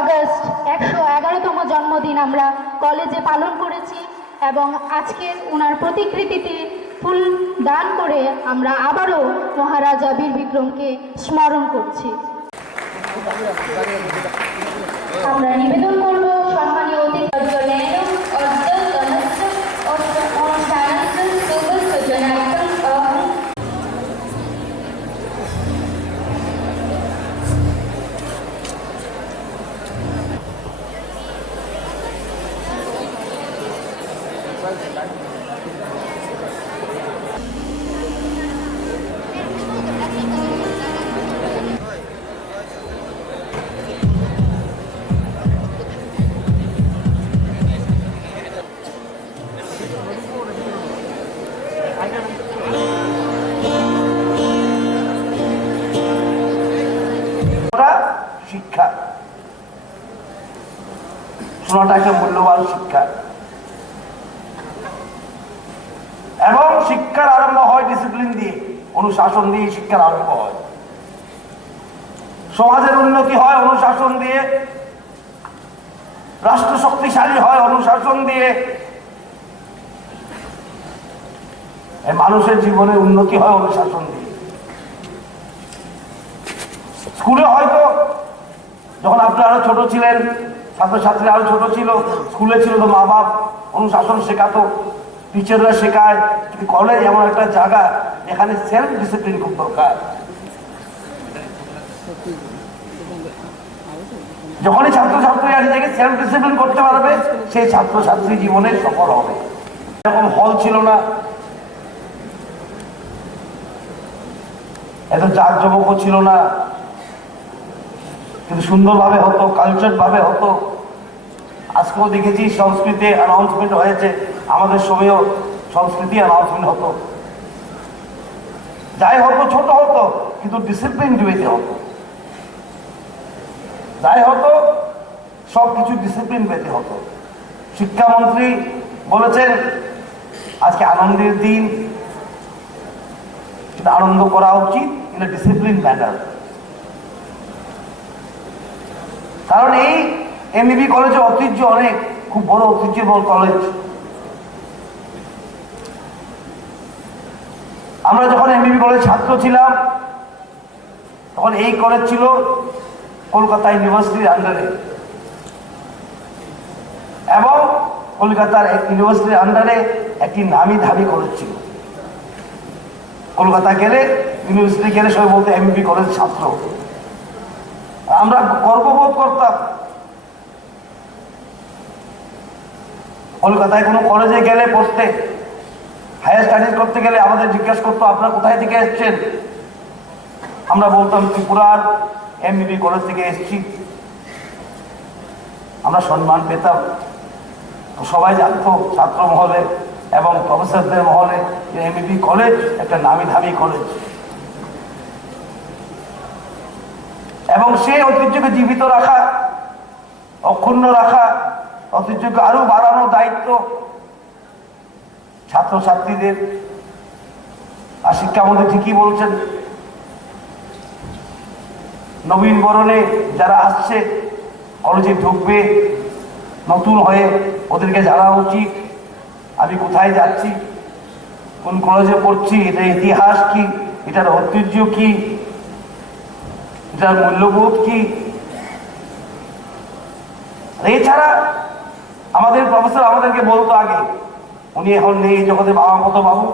August 111তম জন্মদিন আমরা কলেজে পালন করেছি এবং আজকের ওনার প্রতিকৃতিতে ফুল দান করে আমরা আবারও মহারাজা বীর বিক্রমকে স্মরণ করছি। আমরা নিবেদন করব সম্মানীয় অতিথি শিক্ষা, শোনাটা একটা মূল্যবান শিক্ষা এবং শিক্ষার আরম্ভ হয় ডিসিপ্লিন দিয়ে, অনুশাসন দিয়ে শিক্ষার আরম্ভ হয়। সমাজের উন্নতি হয় অনুশাসন দিয়ে, রাষ্ট্র শক্তিশালী হয় অনুশাসন দিয়ে, মানুষের জীবনে উন্নতি হয় অনুশাসন দিয়ে। স্কুলে হয়তো যখন আপনি আরো ছোট ছিলেন, ছাত্রছাত্রী আরো ছোট ছিল, স্কুলে ছিল তো মা বাপ অনুশাসন শেখাতো, টিচাররা শেখায়, কিন্তু কলেজ এমন একটা জায়গা এখানে সেলফ ডিসিপ্লিন খুব দরকার। যখনই ছাত্রছাত্রী নিজেকে সেলফ ডিসিপ্লিন করতে পারবে, সেই ছাত্রছাত্রী জীবনে সফল হবে। এরকম হল ছিল না, এত জাঁকজমকও ছিল না, কিন্তু সুন্দরভাবে হতো, কালচার ভাবে হতো। আজকেও দেখেছি সংস্কৃতি অ্যানাউন্সমেন্ট হয়েছে, আমাদের সময়ও সংস্কৃতি অ্যানাউন্সমেন্ট হতো। যাই হতো ছোট হতো, কিন্তু ডিসিপ্লিন পেতে হতো। যাই হতো সবকিছু ডিসিপ্লিন পেতে হতো। শিক্ষামন্ত্রী বলেছেন আজকে আনন্দের দিন, আনন্দ করা উচিত ইন এ ডিসিপ্লিন ম্যানার। কারণ এই এমবিবি কলেজের ঐতিহ্য অনেক, খুব বড় ঐতিহ্যময় কলেজ। আমরা যখন এমবিবি কলেজ ছাত্র ছিলাম তখন এই কলেজ ছিল কলকাতা ইউনিভার্সিটির আন্ডারে, এবং কলকাতার ইউনিভার্সিটির আন্ডারে একটি নামি দামি কলেজ ছিল। কলকাতা গেলে, ইউনিভার্সিটি গেলে সবাই বলতো এমবিবি কলেজ ছাত্র। আমরা গর্ববোধ করতাম। কলকাতায় কোনো কলেজে গেলে পড়তে, হায়ার স্টাডিজ করতে গেলে আমাদের জিজ্ঞাসা করতো আপনারা কোথায় থেকে এসছেন। আমরা বলতাম ত্রিপুরার এমবিবি কলেজ থেকে এসছি। আমরা সম্মান পেতাম। সবাই জানতো ছাত্র মহলে এবং প্রফেসরদের মহলে যে এমবিবি কলেজ একটা নামি দামি কলেজ, এবং সেই ঐতিহ্যকে জীবিত রাখা, অক্ষুণ্ণ রাখা, ঐতিহ্যকে আরো বাড়ানোর দায়িত্ব ছাত্রছাত্রীদের। আর শিক্ষামন্ত্রী ঠিকই বলছেন, নবীন বরণে যারা আসছে, কলেজে ঢুকবে নতুন হয়ে, ওদেরকে জানা উচিত আমি কোথায় যাচ্ছি, কোন কলেজে পড়ছি, এটার ইতিহাস কি, এটার ঐতিহ্য কি, এটার মূল্যবোধ কি। এছাড়া আমাদের প্রফেসর আমাদেরকে বলতো আগে, উনি এখন নেই জগতে, বাবা মতো বাবু,